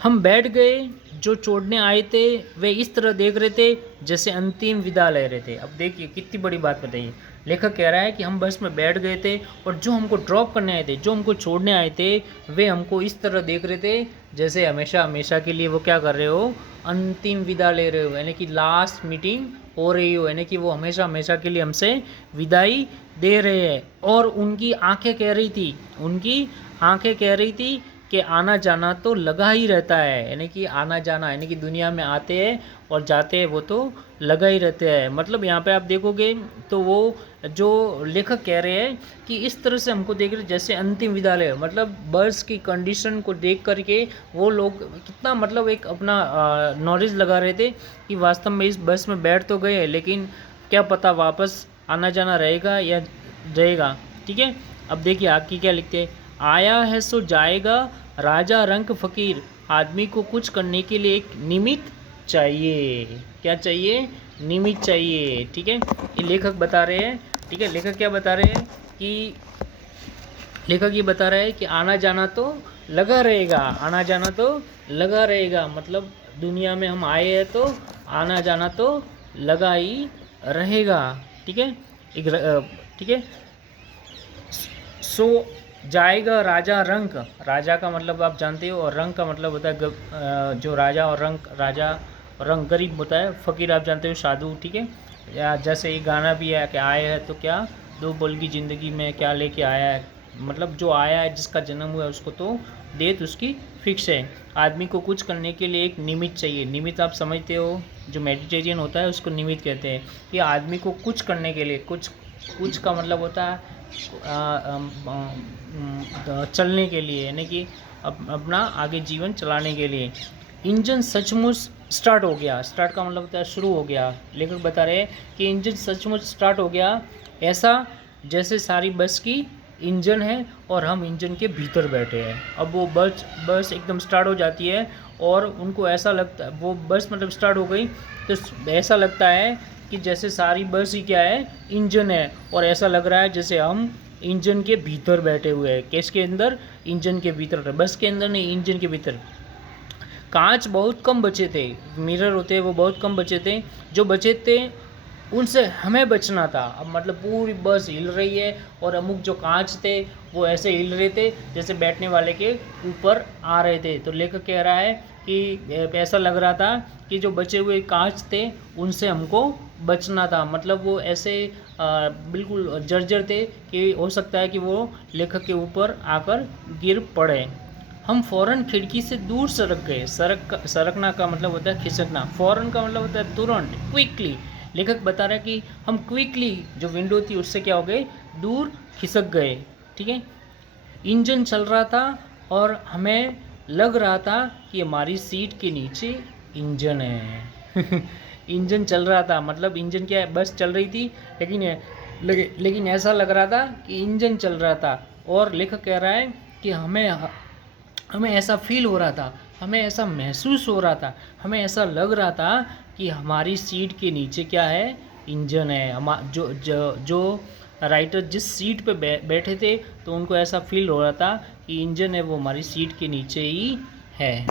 हम बैठ गए, जो छोड़ने आए थे वे इस तरह देख रहे थे जैसे अंतिम विदा ले रहे थे। अब देखिए कितनी बड़ी बात बताइए। लेखक कह रहा है कि हम बस में बैठ गए थे और जो हमको ड्रॉप करने आए थे, जो हमको छोड़ने आए थे, वे हमको इस तरह देख रहे थे जैसे हमेशा हमेशा के लिए वो क्या कर रहे हो, अंतिम विदा ले रहे हो, यानी कि लास्ट मीटिंग हो रही हो, यानी कि वो हमेशा हमेशा के लिए हमसे विदाई दे रहे हैं। और उनकी आंखें कह रही थी, उनकी आंखें कह रही थी कि आना जाना तो लगा ही रहता है, यानी कि आना जाना, यानी कि दुनिया में आते हैं और जाते हैं, वो तो लगा ही रहते हैं। मतलब यहाँ पे आप देखोगे तो वो जो लेखक कह रहे हैं कि इस तरह से हमको देख रहे जैसे अंतिम विदा ले, मतलब बस की कंडीशन को देख करके वो लोग कितना मतलब एक अपना नॉलेज लगा रहे थे कि वास्तव में इस बस में बैठ तो गए लेकिन क्या पता वापस आना जाना रहेगा या रहेगा। ठीक है, अब देखिए आगे क्या लिखते हैं। आया है सो जाएगा, राजा रंक फ़कीर, आदमी को कुछ करने के लिए एक निमित्त चाहिए। क्या चाहिए? निमित्त चाहिए। ठीक है, ये लेखक बता रहे हैं। ठीक है, लेखक क्या बता रहे हैं कि लेखक ये बता रहा है कि आना जाना तो लगा रहेगा, आना जाना तो लगा रहेगा, मतलब दुनिया में हम आए हैं तो आना जाना तो लगा ही रहेगा। ठीक है, ठीक है, सो जाएगा राजा रंक, राजा का मतलब आप जानते हो, और रंक का मतलब होता है जो राजा, और रंक राजा, और रंक गरीब होता है, फ़कीर आप जानते हो साधु। ठीक है, या जैसे ये गाना भी है कि आए हैं तो क्या दो पल की ज़िंदगी में क्या लेके आया है, मतलब जो आया है जिसका जन्म हुआ है उसको तो डेथ उसकी फिक्स है। आदमी को कुछ करने के लिए एक निमित्त चाहिए। निमित्त आप समझते हो, जो मेडिटेरियन होता है उसको निमित्त कहते हैं। कि आदमी को कुछ करने के लिए, कुछ का मतलब होता है चलने के लिए, यानी कि अपना आगे जीवन चलाने के लिए। इंजन सचमुच स्टार्ट हो गया, स्टार्ट का मतलब होता है शुरू हो गया। लेखक बता रहे हैं कि इंजन सचमुच स्टार्ट हो गया, ऐसा जैसे सारी बस की इंजन है और हम इंजन के भीतर बैठे हैं। अब वो बस एकदम स्टार्ट हो जाती है और उनको ऐसा लगता है, वो बस मतलब स्टार्ट हो गई तो ऐसा लगता है कि जैसे सारी बस ही क्या है, इंजन है, और ऐसा लग रहा है जैसे हम इंजन के भीतर बैठे हुए हैं। किसके अंदर? इंजन के भीतर, बस के अंदर नहीं, इंजन के भीतर। कांच बहुत कम बचे थे, मिरर होते हैं वो बहुत कम बचे थे, जो बचे थे उनसे हमें बचना था। अब मतलब पूरी बस हिल रही है और अमुक जो कांच थे वो ऐसे हिल रहे थे जैसे बैठने वाले के ऊपर आ रहे थे। तो लेखक कह रहा है कि ऐसा लग रहा था कि जो बचे हुए कांच थे उनसे हमको बचना था, मतलब वो ऐसे बिल्कुल जर्जर थे कि हो सकता है कि वो लेखक के ऊपर आकर गिर पड़े। हम फ़ौरन खिड़की से दूर सरक गए। सरकना का मतलब होता है खिसकना, फ़ौरन का मतलब होता है तुरंत, क्विकली। लेखक बता रहा है कि हम क्विकली जो विंडो थी उससे क्या हो गए, दूर खिसक गए। ठीक है, इंजन चल रहा था और हमें लग रहा था कि हमारी सीट के नीचे इंजन है। इंजन चल रहा था, मतलब इंजन क्या है, बस चल रही थी लेकिन ऐसा लग रहा था कि इंजन चल रहा था। और लेखक कह रहा है कि हमें ऐसा फील हो रहा था, हमें ऐसा महसूस हो रहा था, हमें ऐसा लग रहा था कि हमारी सीट के नीचे क्या है, इंजन है। हम जो राइटर जिस सीट पे बैठे थे तो उनको ऐसा फील हो रहा था कि इंजन है वो हमारी सीट के नीचे ही है।